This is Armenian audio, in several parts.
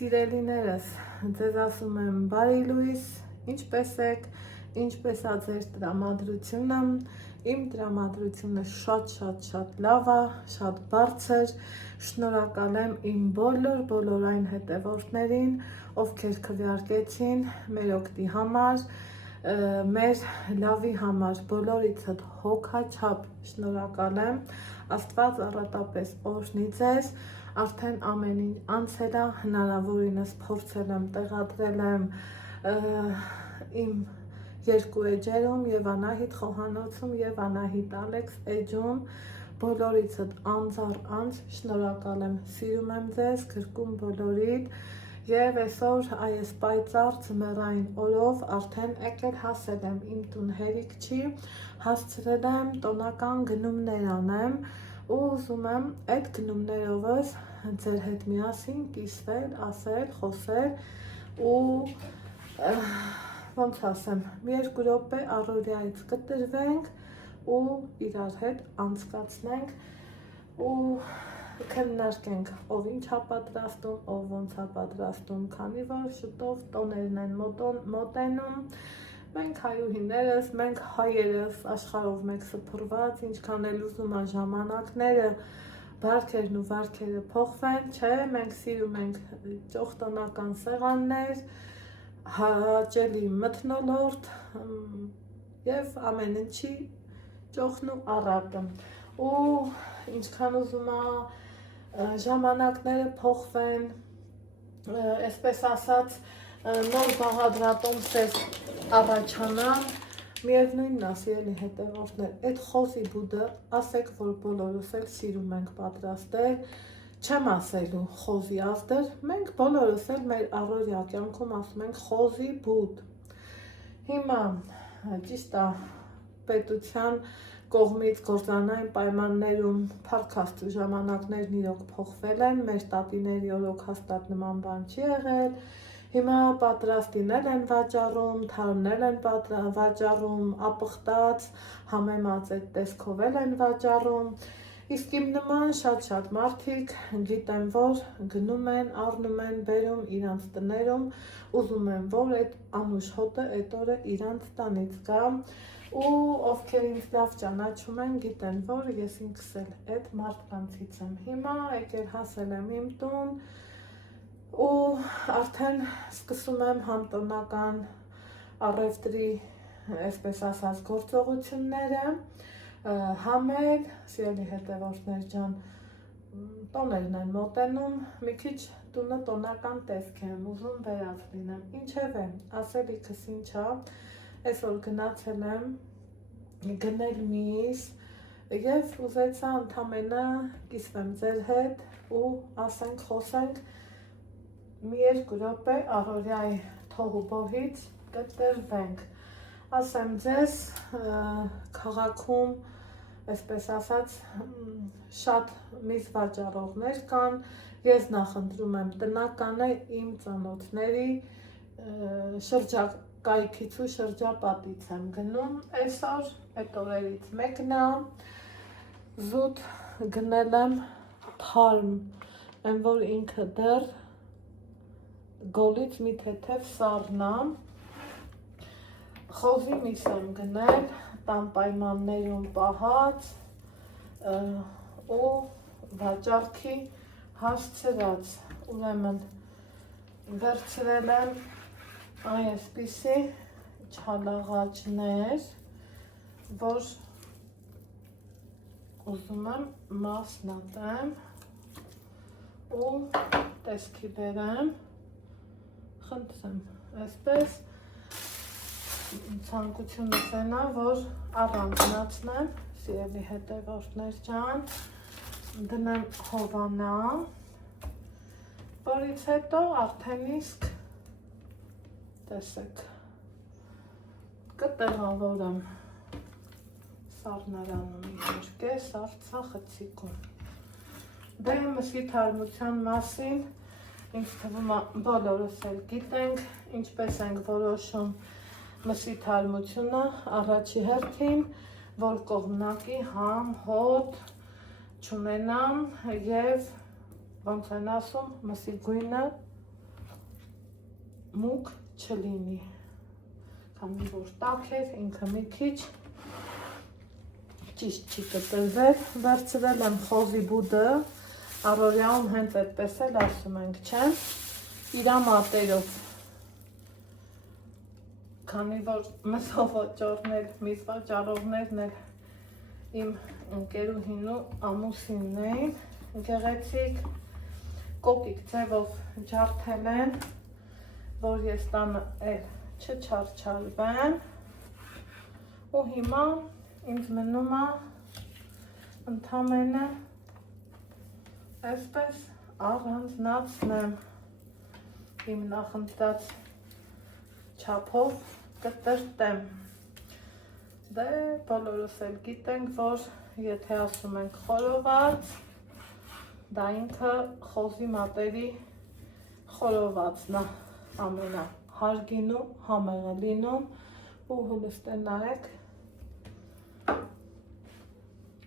Սիրելիներս, ձեզ ասում եմ բարի լույս, ինչպես եք, ինչպես է ձեր տրամադրությունը, իմ տրամադրությունը շատ լավ է, շատ բարձր, շնորհակալ եմ իմ բոլոր այն հետևորդներին, ովքեր քվեարկեցին մեր օգտի համար, մեր լավի համար, բոլորիցդ հոգաչափ շնորհակալ եմ, Աստված առատապես օրհնի ձեզ, արդեն ամեն ինչ անցել է, հնարավորինս փորձել եմ, տեղադրել եմ իմ երկու էջերում եւ Անահիտ խոհանոցում եւ Անահիտ Ալեքս էջում, բոլորիցդ անձ շնորհակալ եմ, սիրում եմ ձեզ, գրկում բոլորիդ եւ այսօր այս պայծառ ձմեռային օրով արդեն եկել հասել եմ իմ տուն հերիք չի, հասցրել եմ տոնական գնումներ անեմ ու ուզում եմ այդ գնումներովս ձեր հետ միասին կիսվել, ասել, խոսել ու ոնց ասեմ, մի երկու րոպե առօրյայից կտրվենք ու իրար հետ անցկացնենք ու քննարկենք ով ինչ է պատրաստում, ով ոնց է պատրաստում, քանի որ շուտով տոներն են մոտենում, մենք հայուհիներս, մենք հայերս աշխարհով մեկ սփռված, ինչքան էլ ուզում է ժամանակները, բարքերն ու վարքերը փոխվեն, չէ, մենք սիրում ենք ճոխտոնական սեղաններ, հաճելի մթնոլորտ եւ ամեն ինչի ճոխն ու առատը ու ինչքան ուզում է ժամանակները փոխվեն, այսպես ասած, նոր բաղադրատոմսեր առաջանան, միևնույնն է, սիրելի հետևորդներ, այդ խոզի բուդը, ասեք, որ բոլորս էլ սիրում ենք պատրաստել, չեմ ասելու խոզի ազդր, մենք բոլորս էլ մեր առօրյա կյանքում ասում ենք խոզի բուդ, հիմա ճիշտ է, պետության կողմից գործանային պայմաններում փառքաստու ժամանակներն իրոք փոխվել են, մեր տատիների օրոք հաստատ նման բան չի եղել, հիմա պատրաստինել են վաճառում, թարմներ են վաճառում, ապխտած, համեմած այդ տեսքով են վաճառում, իսկ իմ նման շատ մարդիկ գիտեմ, որ գնում են, առնում են, բերում իրանց տներում, ուզում են, որ այդ անուշ հոտը այդ օրը իրանց տանից գա, ու ովքեր ինձ լավ ճանաչում են, գիտեն, որ ես ինքս էլ այդ մարդկանցից եմ, հիմա եկել հասել եմ իմ տուն, ու արդեն սկսում եմ համտոնական առևտրի, այսպես ասած, գործողությունները, համել, սիրելի հետևորդներ ջան, տոներն են մոտենում, մի քիչ տունը տոնական տեսք եմ, ուզում վերած լինեմ, ինչև է, ասելիքս ինչա, այսօր գնացել եմ գնել միս և ուզեցա ընդամենը կիսվեմ ձեր հետ ու ասենք, խոսենք մի երկու րոպե առօրյայի թոհու բոհից կտրվենք, ասեմ ձեզ քաղաքում, այսպես ասած, շատ միս վաճառողներ կան, ես նախընտրում եմ տնականը իմ ծանոթների շրջակայքից ու շրջապատից եմ գնում, այսօր այդ օրերից մեկն է, զուտ գնել եմ թարմ, այն որ ինքը դեռ գոլից մի թեթև սառն է, խոզի միս եմ գնել, տան պայմաններում պահած ու վաճառքի հասցրած, ուրեմն վերցրել եմ այսպիսի չալաղաճներ, որ ուզում եմ մասնատեմ ու տեսքի բերեմ, խնդրեմ, այսպես ցանկությունս էնա, որ առանձնացնեմ, սիրելի հետևորդներ ջան, դնեմ հովանա, որից հետո արդեն իսկ տեսեք, կտեղավորեմ սառնարանում իհարկե, սառցախցիկում, դե մսի թարմության մասին, ինձ թվում է բոլորս էլ գիտենք, ինչպես ենք որոշում մսի թարմությունը առաջի հերթին, որ կողմնակի համ, հոտ չունենամ և ոնց են ասում, մսի գույնը մուկ չլինի, քանի որ տաք էր, ինքը մի քիչ ճիշտ չի կտրվել, վերցրել եմ խոզի բուդը, առօրյայում հենց այդպես էլ ասում ենք, չէ՞, իրա մատերով, քանի որ միս վաճառողներն էլ իմ ընկերուհին ու ամուսինն էին, գեղեցիկ կոկիկ ձևով ջարդել են, որ ես տանը էլ չչարչարվեն ու հիմա ինձ մնում է ընդամենը այսպես առանձնացնեմ իմ նախընտրած չափով կտրտեմ։ Դե բոլորս էլ գիտենք, որ եթե ասում ենք խորոված, դա ինքը խոզի մատերի խորովածն է ամենահարգին ու համեղը լինում ու հուլստե նայեք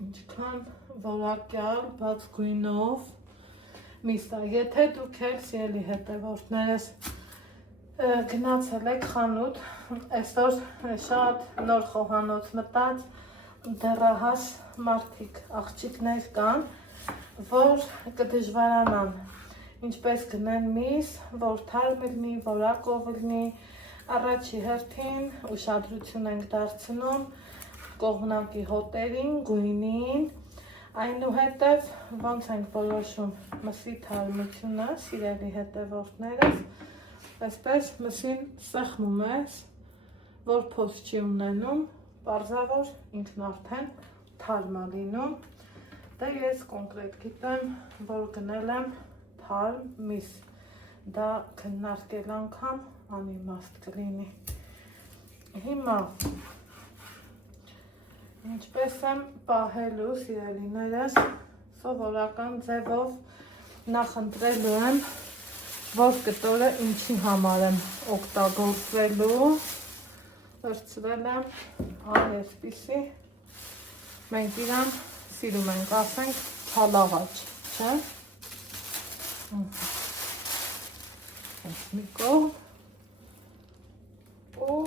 ինչքան որակյալ բաց գույնով միսա, եթե դուք էլ սիրելի հետևորդներս գնացել եք խանութ, այսօր շատ նոր խոհանոց մտած դեռահաս մարդիկ, աղջիկներ կան, որ կդժվարանան ինչպես գնեն միս, որ թարմ լինի, որակով լինի, առաջի հերթին ուշադրություն ենք դարձնում կողմնակի հոտերին, գույնին, այնուհետև ոնց ենք որոշում մսի թարմությունը, սիրելի հետևորդներս, այսպես մսին սեղմում ես, որ փոս չի ունենում, պարզավոր ինքն արդեն թարմ է լինում, դե ես կոնկրետ գիտեմ, որ գնել եմ թարմ միս, դա քննարկել անգամ անիմաստ կլինի։ Հիմա ինչպես եմ պահելու սիրելիներս, սովորական ձևով նախընտրելու եմ, որ կտորը ինչի համար եմ օգտագործվելու, վերցրել եմ այսպիսի, մենք իրան սիրում ենք, ասենք թալաղաչ, չէ՞։ Այս մի կողմ ու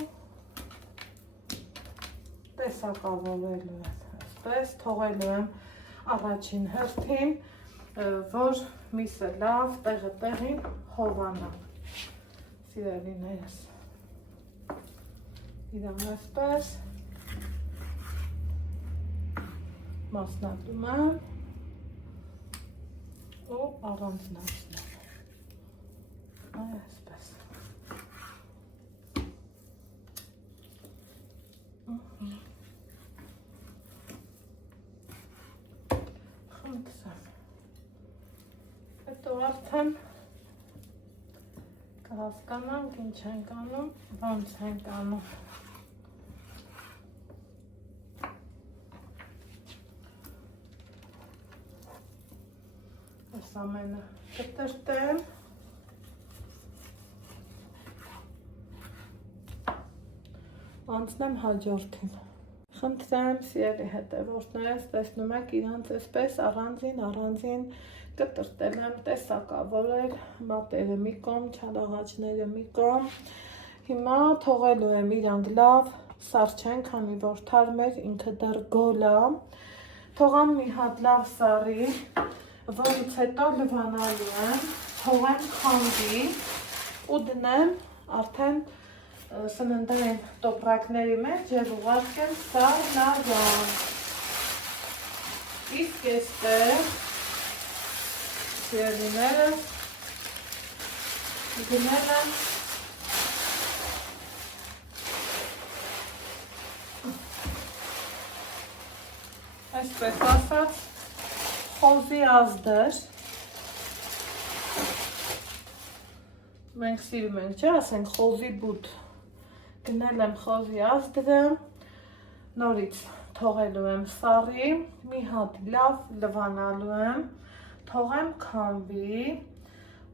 տեսակավորելու եմ, այսպես թողելու եմ առաջին հերթին, որ միսը լավ տեղը տեղին հովանա, սիրելիներս, իրան այսպես մասնատում եմ ու առանձնացնում, այսպես, խնդրեմ, հետո արդեն կհասկանանք ինչ ենք անում, ոնց ենք անում։ Այս ամենը կտրտեմ, անցնեմ հաջորդին։ Խնդրեմ սիրելի հետևորդներս, տեսնում եք իրանց այսպես առանձին կտրտել եմ, տեսակավորել, մատերը մի կողմ, չալաղաչները մի կողմ։ Հիմա թողելու եմ իրանք լավ սառչեն, քանի որ թարմեր ինքը դեռ գոլ է։ Թողամ մի հատ լավ սառի, որից հետո լվանալու եմ, թողեմ քանդի ու դնեմ արդեն սննդային տոպրակների մեջ և ուղարկեմ սառնարան։ Իսկ այստեղ սիրելիներս գնել եմ այսպես ասած խոզի ազդեր, մենք սիրում ենք, չէ, ասենք խոզի բութ, գնել եմ խոզի ազդրը, նորից թողելու եմ սառի, մի հատ լավ լվանալու եմ, թողեմ քամվի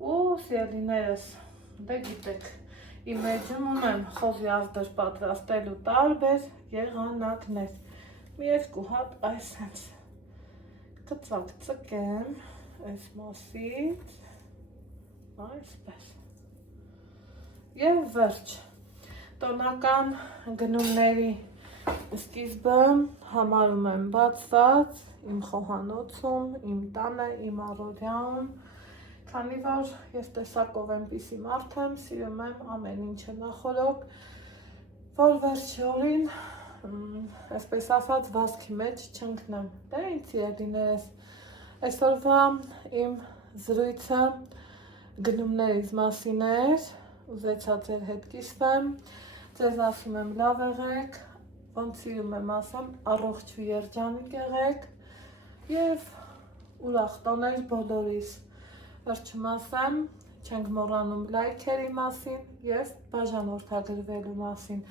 ու սիրելիներս, դե գիտեք, իմ էջում ունեմ խոզի ազդր պատրաստելու տարբեր եղանակներ, մի երկու հատ այս հենց կծակ ծկեմ այս մասից, այսպես, Եվ վերջ, տոնական գնումների սկիզբը համարում եմ բացված իմ խոհանոցում, իմ տանը, իմ առօրյայում, քանի որ ես տեսակով այնպիսի մարդ եմ, սիրում եմ ամեն ինչը նախորոք, որ վերջի օրին, այսպես ասած, վազքի մեջ չընկնեմ։ Դե ինձ սիրելիներս, այսօրվա իմ զրույցը գնումներից մասին էր, ուզեցա ձեր հետ կիսվեմ, ձեզ ասում եմ լավ եղեք, ոնց սիրում եմ ասեմ, առողջ ու երջանիկ եղեք և ուրախ տոներ բոլորիս, վերջում ասեմ, չենք մոռանում լայքերի մասին և բաժանորդագրվելու մասին,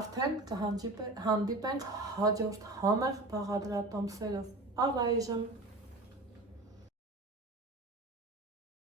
արդեն կհանդիպենք հաջորդ համեղ բաղադրատոմսերով, առայժմ